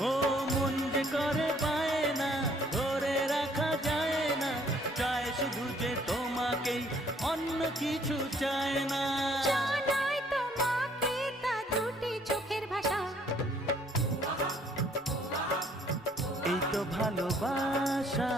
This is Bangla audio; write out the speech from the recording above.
ও মন যে করে পায় না, ধরে রাখা যায় না, চায় শুধু যে তোমাকেই, অন্য কিছু চায় না। জানাই তোমাকে তা দুটি চোখের ভাষা, এই তো ভালোবাসা।